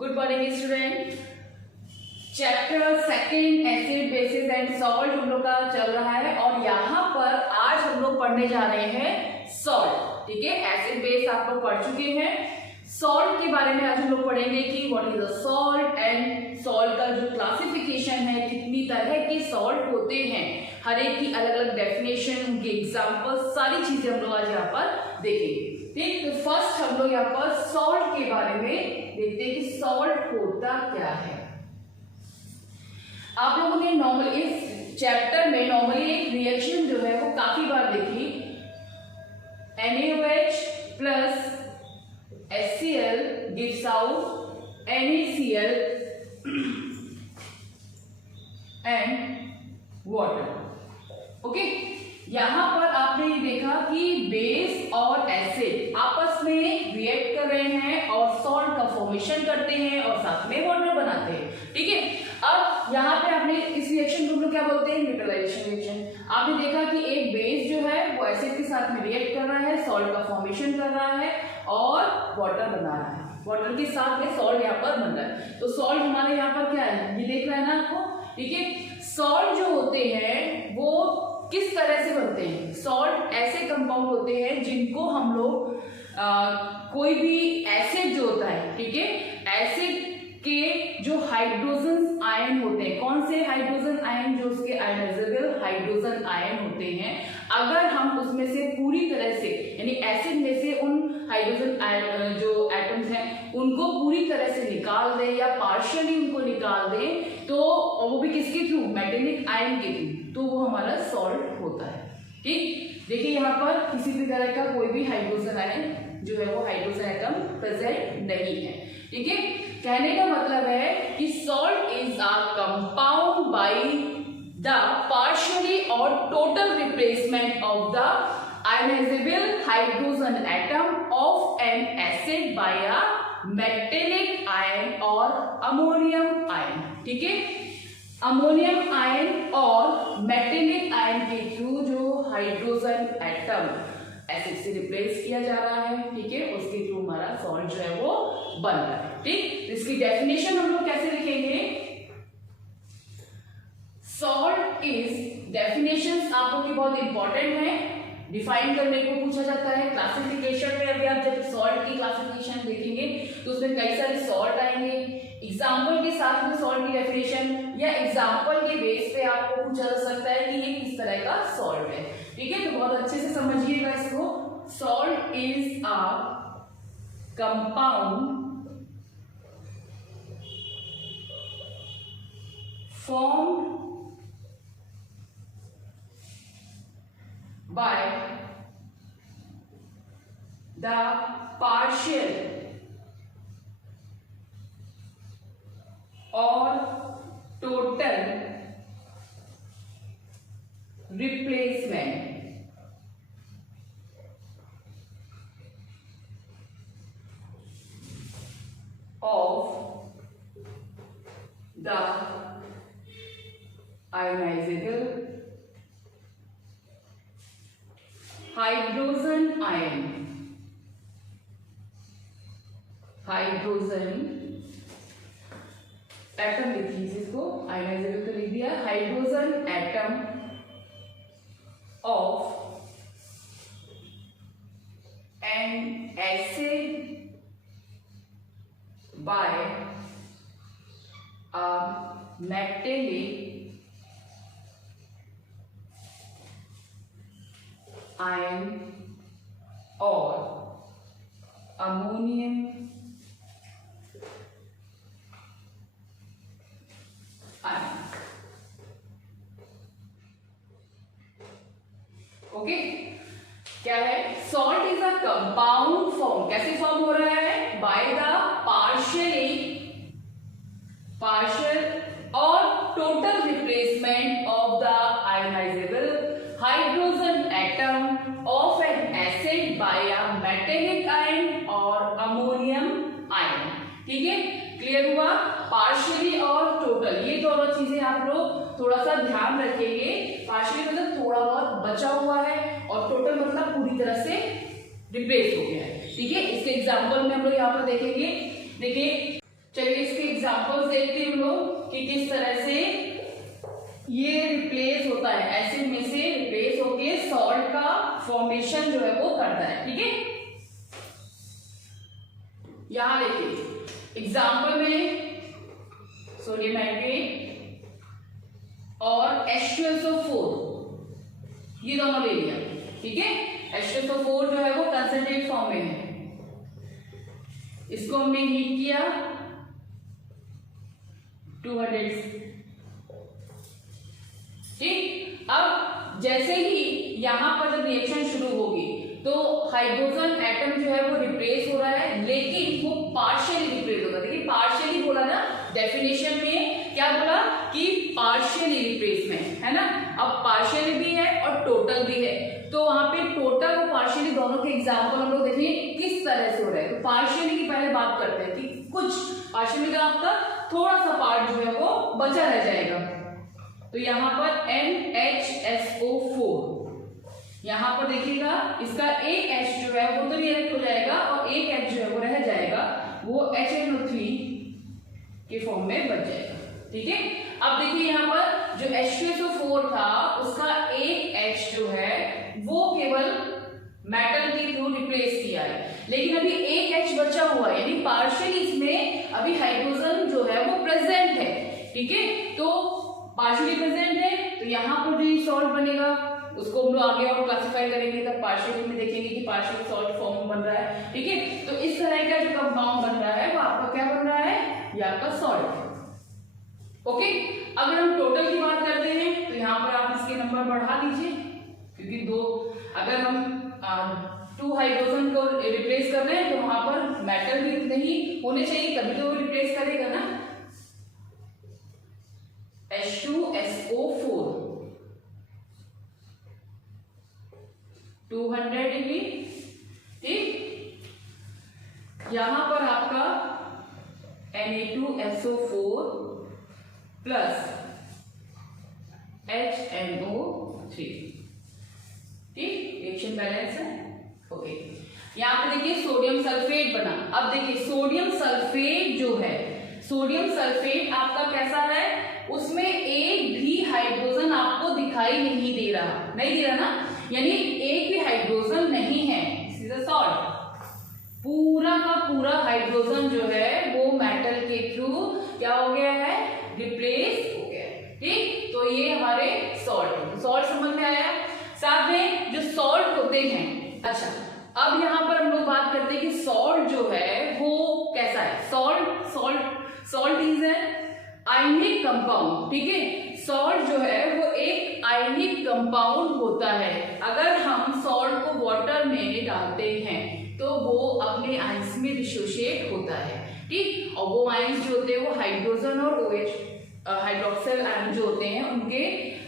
Good morning student. Chapter second acid basis and salt हम लोग का चल रहा है और यहाँ पर आज हम लोग पढ़ने जा रहे हैं सॉल्ट। ठीक है, एसिड बेस आप लोग पढ़ चुके हैं। सॉल्ट के बारे में आज हम लोग पढ़ेंगे कि what is a salt and salt का जो क्लासिफिकेशन है, कितनी तरह के सॉल्ट होते हैं, हर एक की अलग अलग डेफिनेशन, उनके एग्जाम्पल, सारी चीजें हम लोग आज यहाँ पर देखेंगे। ठीक, तो फर्स्ट हम लोग यहाँ पर सॉल्ट के बारे में देखते हैं कि सॉल्ट होता क्या है। आप लोगों ने नॉर्मल इस चैप्टर में नॉर्मली एक रिएक्शन जो है वो काफी बार देखी, NaOH plus HCl gives out NaCl and water। Okay, यहां पर आपने ये देखा कि बेस और एसिड आपस में रिएक्ट कर रहे हैं और सॉल्ट का फॉर्मेशन करते हैं और साथ में वाटर बनाते हैं। ठीक है, अब यहाँ पे आपने इस रिएक्शन को हम लोग क्या बोलते हैं, न्यूट्रलाइजेशन रिएक्शन। आपने देखा कि एक बेस जो है वो एसिड के साथ में रिएक्ट कर रहा है, सॉल्ट का फॉर्मेशन कर रहा है और वाटर बना रहा है। वाटर के साथ में सॉल्ट यहाँ पर बन रहा है। तो सॉल्ट हमारे यहाँ पर क्या है, ये देख रहे हैं ना आपको। ठीक है, सॉल्ट जो होते हैं वो किस तरह से बनते हैं। सॉल्ट ऐसे कंपाउंड होते हैं जिनको हम लोग कोई भी एसिड जो होता है, ठीक है, एसिड के जो हाइड्रोजन आयन होते हैं, कौन से हाइड्रोजन आयन, जो उसके आयनाइजेबल हाइड्रोजन आयन होते हैं, अगर हम उसमें से पूरी तरह से यानी एसिड में से उन हाइड्रोजन जो एटम्स हैं उनको पूरी तरह से निकाल दें या पार्शियली उनको निकाल दें, तो वो भी किसके थ्रू, मेटेलिक आयन के थ्रू, तो वो हमारा सॉल्ट होता है। ठीक, देखिए यहाँ पर किसी भी तरह का कोई भी हाइड्रोजन आयन जो है वो हाइड्रोजन एटम प्रेजेंट नहीं है। ठीक है, कहने का मतलब है कि salt is a compound by the partially और total replacement of the ionisable hydrogen atom of an acid by a metallic ion और अमोनियम आयन। ठीक है, अमोनियम आयन और मेटेलिक आयन के थ्रू जो हाइड्रोजन एटम एसिड से replace किया जा रहा है, ठीक है, उसके थ्रू हमारा सॉल्ट जो है वो बन रहा है। ठीक, इसकी डेफिनेशन हम लोग कैसे लिखेंगे, सॉल्ट इज, डेफिनेशंस आप लोग की बहुत इंपॉर्टेंट है, डिफाइन करने को पूछा जाता है। क्लासिफिकेशन में अभी आप जब सॉल्ट की क्लासिफिकेशन देखेंगे तो उसमें कई सारे सॉल्ट आएंगे, एग्जाम्पल के साथ में सॉल्ट की डेफिनेशन या एग्जाम्पल के बेस पे आपको पूछा जा सकता है कि ये किस तरह का सॉल्ट है। ठीक है, तो बहुत अच्छे से समझिएगा इसको। Salt is a compound formed by the partial or total replacement of the ionizable hydrogen ion, hydrogen atom लिख लीजिए, इसको आयनाइजेबल तो लिख दिया, hydrogen atom of an acid by a metallic ion और अमोनियम आयन। ओके, क्या है, salt is a compound form, कैसे फॉर्म हो रहा है, बाय द पार्शियल और total replacement of the ionisable hydrogen atom of an acid by a metallic ion और ammonium ion. ठीक है, क्लियर हुआ। पार्शियली और टोटल, ये दोनों चीजें आप लोग थोड़ा सा ध्यान रखेंगे। पार्शियली मतलब थोड़ा बहुत बचा हुआ है और टोटल मतलब पूरी तरह से रिप्लेस हो गया है। ठीक है, इसके एग्जाम्पल में हम लोग यहाँ पर देखेंगे। देखिए चलिए इसके एग्जांपल्स देखते हैं हम लोग कि किस तरह से ये रिप्लेस होता है, एसिड में से रिप्लेस होके सॉल्ट का फॉर्मेशन जो है वो करता है। ठीक है, यहां देखिए एग्जांपल में सोडियम नाइट्रेट और H2SO4 ये दोनों ले लिया। ठीक है, H2SO4 जो है वो कंसंट्रेट फॉर्म में है, इसको हमने हीट किया 200। ठीक, अब जैसे ही यहां पर जब रिएक्शन शुरू होगी तो हाइड्रोजन एटम जो है वो रिप्लेस हो रहा है, लेकिन वो पार्शियली रिप्लेस होगा। देखिए पार्शियली बोला ना, डेफिनेशन में क्या बोला कि पार्शियली रिप्लेसमेंट है ना। अब पार्शियली भी है और टोटल भी है, तो वहां पे टोटल और पार्शियली दोनों के एग्जांपल हम लोग देखेंगे किस तरह से हो रहा है। तो पार्शियली की पहले बात करते हैं कि कुछ पार्शियली का आपका थोड़ा सा पार्ट जो है वो बचा रह जाएगा। तो यहाँ पर NHSO4, यहाँ पर देखिएगा इसका एक H जो है वो तो रिएक्ट हो जाएगा और एक H जो है वो रह जाएगा, वो HNO3 के फॉर्म में बच जाएगा। ठीक है, अब देखिए यहाँ पर जो H2SO4 था उसका एक H जो है वो केवल मेटल के थ्रू रिप्लेस किया है, लेकिन अभी एक H बचा हुआ है, यानी पार्शियली इसमें अभी हाइड्रोजन जो है वो प्रेजेंट है। ठीक है, तो पार्शियली प्रेजेंट है, तो यहाँ पर जो सॉल्ट बनेगा उसको हम लोग आगे और क्लासिफाई करेंगे, तब पार्शियली में देखेंगे कि पार्शियल सॉल्ट फॉर्म बन रहा है। ठीक है, तो इस तरह का जो कंपाउंड बन रहा है वो आपका क्या बन रहा है, ये आपका सॉल्ट। ओके, अगर हम टोटल की बात करते हैं तो यहाँ पर आप इसके नंबर बढ़ा दीजिए, क्योंकि दो अगर हम 2 हाइड्रोजन को रिप्लेस कर रहे हैं तो वहां पर मेटल भी नहीं होने चाहिए, तभी तो वो रिप्लेस करेगा ना। H2SO4 200 degree. ठीक, यहां पर आपका Na2SO4 प्लस HNO3। ठीक, रिएक्शन बैलेंस है। ओके, यहाँ पे देखिए सोडियम सल्फेट बना। अब देखिए सोडियम सल्फेट जो है, सोडियम सल्फेट आपका कैसा है, उसमें एक भी हाइड्रोजन आपको दिखाई नहीं दे रहा, नहीं दे रहा ना, यानी एक भी हाइड्रोजन नहीं है। दिस इज अ सॉल्ट, पूरा का पूरा हाइड्रोजन जो है वो मेटल के थ्रू क्या हो गया है, रिप्लेस हो गया है। ठीक, तो ये हमारे सॉल्ट, सॉल्ट समझ में आया। साथ में जो सॉल्ट होते हैं, अच्छा अब यहाँ पर हम लोग बात करते हैं कि सॉल्ट जो है वो कैसा है। Salt is an ionic compound. ठीक है, सॉल्ट जो है वो एक आयनिक कंपाउंड होता है। अगर हम सॉल्ट को वाटर में डालते हैं तो वो अपने आयंस में डिसोशिएट होता है। ठीक, और वो आयंस जो होते हैं वो हाइड्रोजन और OH हाइड्रोक्सिल आयन जो होते हैं उनके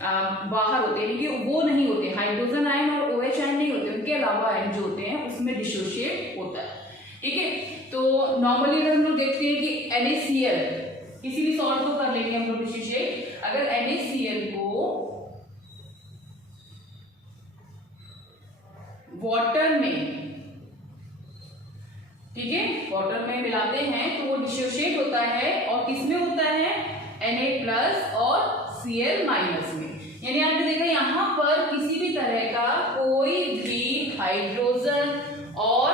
बाहर होते हैं, कि वो नहीं होते, हाइड्रोजन आयन और OH आयन नहीं होते, उनके अलावा आयन जो होते हैं उसमें डिसोशिएट होता है। ठीक है, तो नॉर्मली अगर हम लोग देखते हैं कि NaCl, किसी भी सॉल्ट को कर लेंगे हम लोग डिसोशिएट, अगर NaCl को वाटर में, ठीक है, वाटर में मिलाते हैं तो वो डिसोशिएट होता है, और किसमें होता है, Na+ और Cl- में। यानी आपने देखा यहाँ पर किसी भी तरह का कोई भी हाइड्रोजन और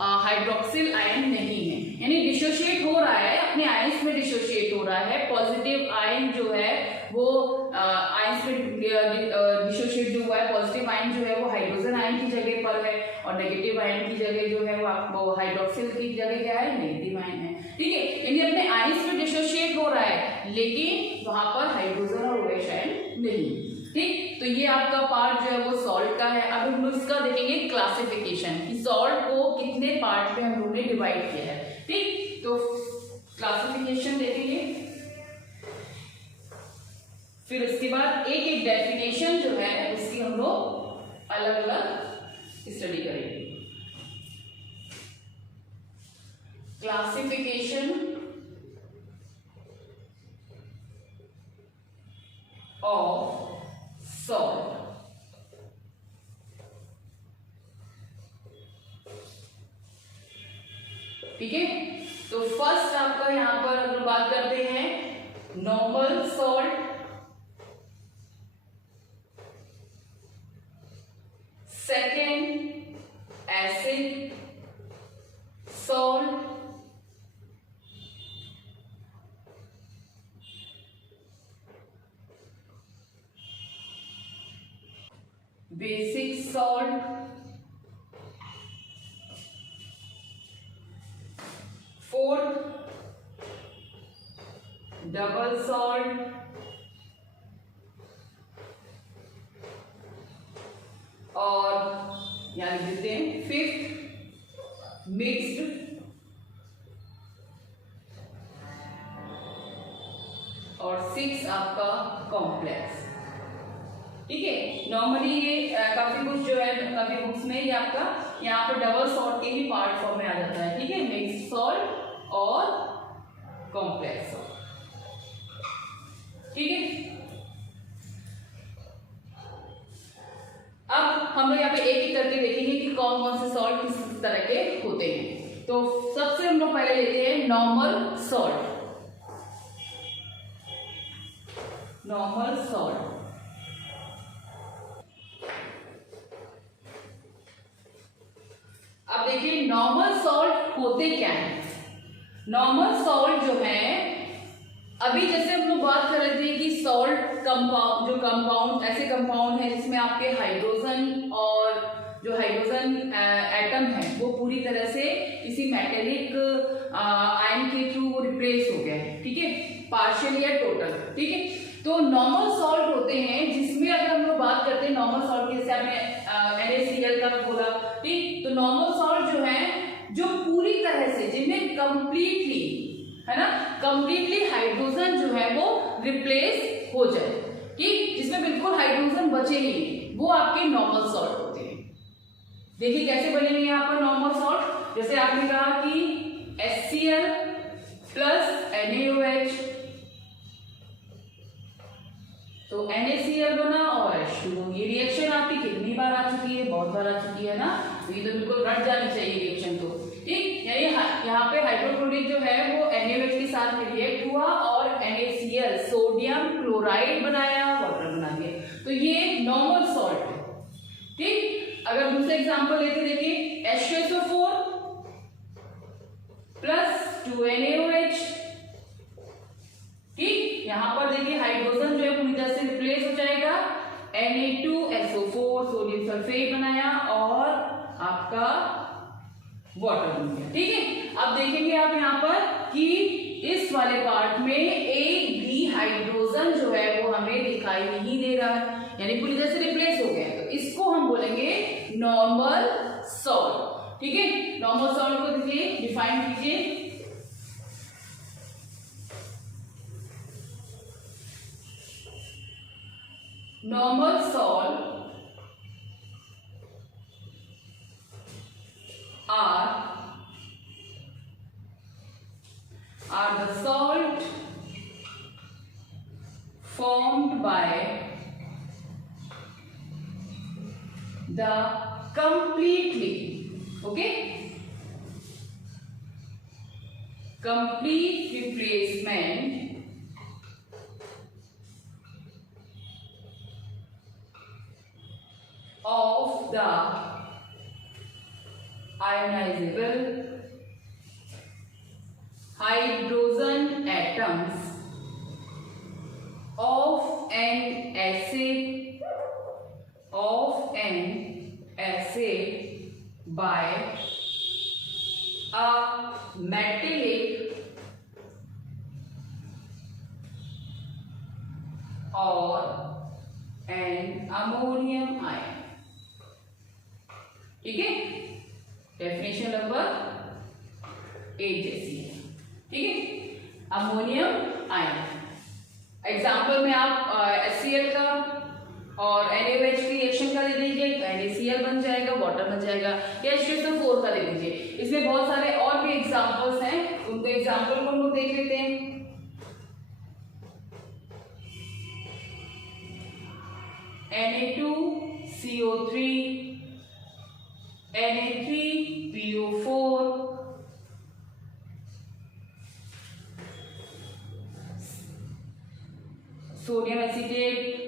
हाइड्रोक्सिल आयन नहीं है, यानी डिसोशिएट हो रहा है, अपने आयंस में डिसोशिएट हो रहा है। पॉजिटिव आयन जो है वो आयंस में डिसोशिएट जो हुआ है, पॉजिटिव आयन जो है वो हाइड्रोजन आयन की जगह पर है, और नेगेटिव आयन की जगह जो है वो हाइड्रोक्सिल की जगह क्या है, नेगेटिव आयन है। ठीक है, यानी अपने आयंस में डिसोशिएट हो रहा है, लेकिन वहां पर हाइड्रोजन और OH आयन नहीं। ठीक, तो ये आपका पार्ट जो है वो सॉल्ट का है। अब हम लोग इसका देखेंगे क्लासिफिकेशन, कि सॉल्ट को कितने पार्ट में हम लोगों ने डिवाइड किया है। ठीक, तो क्लासिफिकेशन देखेंगे, फिर उसके बाद एक एक डेफिनेशन जो है उसकी हम लोग अलग अलग स्टडी करेंगे। Classification of salt. ठीक है, तो फर्स्ट आपका यहाँ पर अगर बात करते हैं normal salt, second acid salt, basic salt, fourth double salt, और यहां लिख देते हैं फिफ्थ मिक्स्ड और सिक्स आपका कॉम्प्लेक्स। ठीक है, नॉर्मली ये काफी कुछ जो है काफी बुक्स में ये आपका यहाँ पर डबल सॉल्ट के ही पार्ट फॉर्म में आ जाता है। ठीक है, मिक्स्ड सॉल्ट और कॉम्प्लेक्स सॉल्ट। ठीक है, अब हम लोग यहाँ पे एक एक करके देखेंगे कि कौन कौन से सॉल्ट किस तरह के होते हैं। तो सबसे हम लोग पहले लेते हैं नॉर्मल सॉल्ट। नॉर्मल सॉल्ट अब देखिए नॉर्मल सॉल्ट होते क्या है। नॉर्मल सॉल्ट जो है, अभी जैसे हम लोग बात कर रहे थे कि सॉल्ट कंपाउंड, जो कंपाउंड ऐसे कंपाउंड है जिसमें आपके हाइड्रोजन और जो हाइड्रोजन एटम है वो पूरी तरह से किसी मेटेलिक आयन के थ्रू वो रिप्लेस हो गया है। ठीक है, पार्शियल या टोटल। ठीक है, तो नॉर्मल सॉल्ट होते हैं जिसमें अगर हम लोग बात करते हैं नॉर्मल सॉल्ट की, जैसे आपने NaCl का बोला। ठीक, तो नॉर्मल सॉल्ट जो है जो पूरी तरह से जिनमें कंप्लीटली है ना, कंप्लीटली हाइड्रोजन जो है वो रिप्लेस हो जाए। ठीक, जिसमें बिल्कुल हाइड्रोजन बचे ही नहीं, वो आपके नॉर्मल सॉल्ट होते हैं। देखिए कैसे बनेंगे यहाँ पर नॉर्मल सॉल्ट। जैसे आपने कहा कि HCl प्लस NaOH, तो NaCl बना और H2O। ये रिएक्शन आपकी कितनी बार आ चुकी है, बहुत बार आ चुकी है ना, तो ये तो बिल्कुल रट जानी चाहिए रिएक्शन तो। ठीक, यानी यहाँ पे हाइड्रोक्लोरिक जो है वो NaOH के साथ रिएक्ट हुआ और NaCl सोडियम क्लोराइड बनाया, वाटर बना दिया, तो ये नॉर्मल सॉल्ट है। ठीक, अगर दूसरा एग्जांपल लेते देखिए H2SO4 प्लस 2NaOH। ठीक, यहां पर देखिए हाइड्रोजन जो है पूरी तरह से रिप्लेस हो जाएगा, Na2SO4 सोडियम सल्फेट बनाया और आपका वाटर बन गया। ठीक है, अब देखेंगे आप यहाँ पर कि इस वाले पार्ट में एक भी हाइड्रोजन जो है वो हमें दिखाई नहीं दे रहा है, यानी पूरी तरह से रिप्लेस हो गया है, तो इसको हम बोलेंगे नॉर्मल सॉल्ट। ठीक है, नॉर्मल सॉल्ट को देखिए डिफाइन कीजिए। Normal salt are the salt formed by the complete replacement of the ionizable hydrogen atoms of an acid by a metallic or an ammonium ion। ठीक है, डेफिनेशन लगभग एक जैसी है। ठीक है, अमोनियम आयन एग्जाम्पल में आप HCl का और NaOH की रिएक्शन का दे दीजिए, NaCl बन जाएगा, वाटर बन जाएगा, या H2SO4 का दे दीजिए। इसमें बहुत सारे और भी एग्जाम्पल्स हैं, उनको एग्जाम्पल को हम लोग देख लेते हैं। Na2CO3, Na3PO4, sodium acetate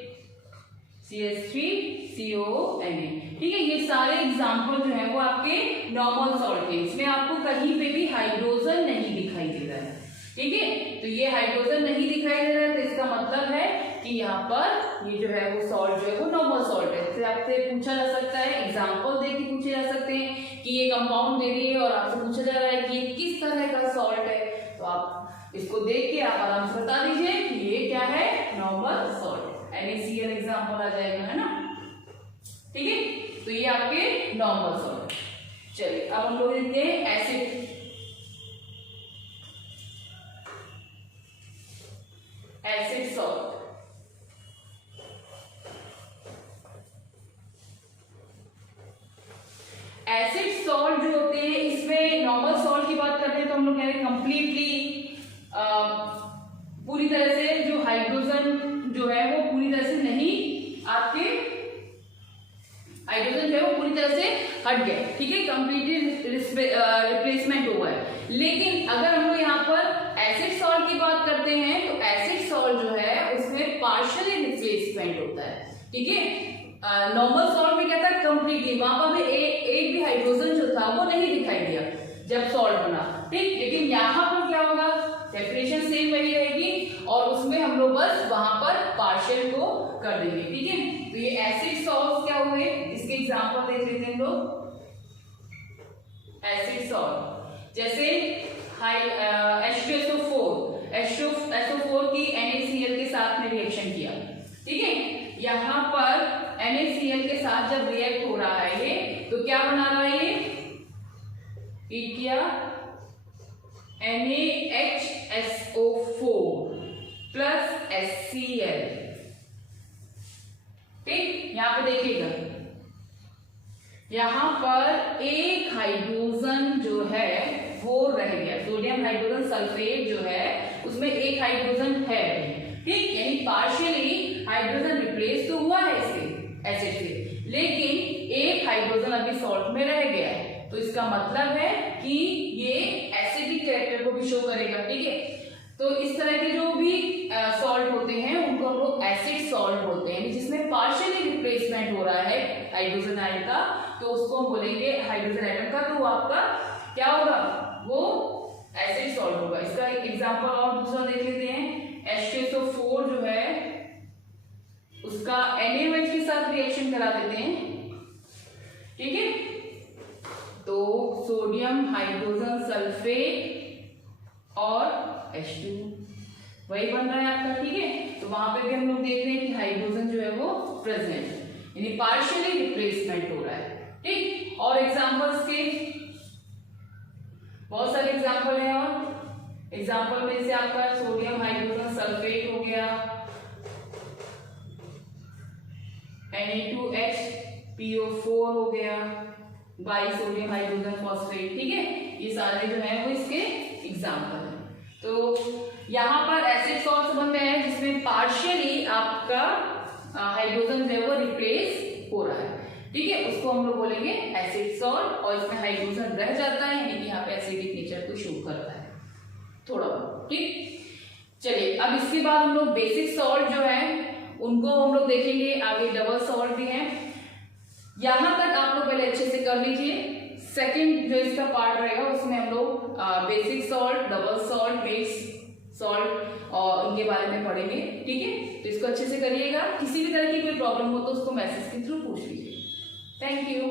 CH3CONA। ठीक है, ये सारे एग्जाम्पल जो है वो आपके नॉर्मल सॉल्ट के, इसमें आपको कहीं पे भी हाइड्रोजन नहीं दिखाई दे रहा है। ठीक है, तो ये हाइड्रोजन नहीं दिखाई दे रहा है तो इसका मतलब है कि यहाँ पर ये जो है वो सॉल्ट जो है वो नॉर्मल सॉल्ट है। इससे आपसे पूछा जा सकता है, एग्जाम्पल दे के पूछे जा सकते हैं कि ये कंपाउंड दे रही है और आपसे पूछा जा रहा है कि ये किस तरह का सॉल्ट है, तो आप इसको देख के आप आराम से बता दीजिए कि ये क्या है, नॉर्मल सॉल्ट। NaCl एग्जाम्पल आ जाएगा, है ना। ठीक है, तो ये आपके नॉर्मल सॉल्ट। चलिए अब हम लोग देखते हैं acid. Acid salt, acid salt जो होते हैं, इसमें नॉर्मल सॉल्ट की बात करते हैं तो हम लोग कह रहे हैं कंप्लीटली पूरी तरह से जो हाइड्रोजन जो है वो पूरी तरह से नहीं, आपके हाइड्रोजन जो है वो पूरी तरह से हट गया। ठीक है, कंप्लीटली रिप्लेसमेंट हुआ है। लेकिन अगर हम लोग यहाँ पर एसिड सॉल्ट की बात करते हैं तो एसिड सॉल्ट जो है उसमें पार्शियली रिप्लेसमेंट होता है। ठीक है, नॉर्मल सॉल्ट में क्या था, कंप्लीटली वहां पर एक भी हाइड्रोजन जो था वो नहीं दिखाई दिया जब सॉल्ट बना। ठीक, लेकिन यहाँ पर क्या होगा, डेफिनेशन सेम वही रहेगी और उसमें हम लोग बस वहां पर पार्शियल को कर देंगे। ठीक है, तो ये एसिड सॉल्ट क्या हुए, इसके एग्जांपल देख लेते हैं लोग। एसिड सॉल्ट जैसे H2SO4 की NaCl के साथ में रिएक्शन किया। ठीक है, यहाँ पर NaCl के साथ जब रिएक्ट हो रहा है ये, तो क्या बना रहा है, ये किया NaHSO4 प्लस HCl। ठीक, यहाँ पे देखिएगा, यहाँ पर एक हाइड्रोजन जो है वो रह गया, सोडियम हाइड्रोजन सल्फेट जो है उसमें एक हाइड्रोजन है। ठीक, यानी पार्शियली हाइड्रोजन रिप्लेस तो हुआ है इससे एसिड से, लेकिन एक हाइड्रोजन अभी सॉल्ट में रह गया है, तो इसका मतलब है कि ये एसिडिक कैरेक्टर को भी शो करेगा। ठीक है, तो इस तरह के जो भी सॉल्ट होते हैं उनको हम लोग एसिड सॉल्ट बोलते हैं, जिसमें पार्शियली रिप्लेसमेंट हो रहा है हाइड्रोजन आयन का, तो उसको हम बोलेंगे हाइड्रोजन एटम का, तो वो आपका क्या होगा, वो एसिड सॉल्ट होगा। इसका एग्जांपल और दूसरा देख लेते हैं। H2SO4 जो है उसका NaOH के साथ रिएक्शन करा देते हैं। ठीक है, तो सोडियम हाइड्रोजन सल्फेट और H2 वही बन रहा है आपका। ठीक है, तो वहां पे भी हम लोग देख रहे हैं कि हाइड्रोजन जो है वो प्रेजेंट, यानी पार्शियली रिप्लेसमेंट हो रहा है। ठीक, और एग्जांपल्स के बहुत सारे एग्जांपल हैं, और एग्जांपल में से आपका सोडियम हाइड्रोजन सल्फेट हो गया, Na2HPO4 हो गया, बाई सोडियम हाइड्रोजन फॉस्फेट। ठीक है, ये सारे जो है वो इसके एग्जांपल हैं। तो यहाँ पर एसिड सॉल्ट बन गए हैं जिसमें पार्शियली आपका हाइड्रोजन जो है वो रिप्लेस हो रहा है। ठीक है, उसको हम लोग बोलेंगे एसिड सॉल्ट, और इसमें हाइड्रोजन रह जाता है, यानी कि यहाँ पे एसिडिक नेचर को शो करता है थोड़ा बहुत। ठीक, चलिए अब इसके बाद हम लोग बेसिक सॉल्ट जो है उनको हम लोग देखेंगे, आगे डबल सॉल्ट भी हैं। यहां तक आप लोग पहले अच्छे से कर लीजिए, सेकंड जो इसका पार्ट रहेगा उसमें हम लोग basic salt, double salt, mix salt और इनके बारे में पढ़ेंगे। ठीक है, तो इसको अच्छे से करिएगा, किसी भी तरह की कोई प्रॉब्लम हो तो उसको मैसेज के थ्रू पूछ लीजिए। Thank you.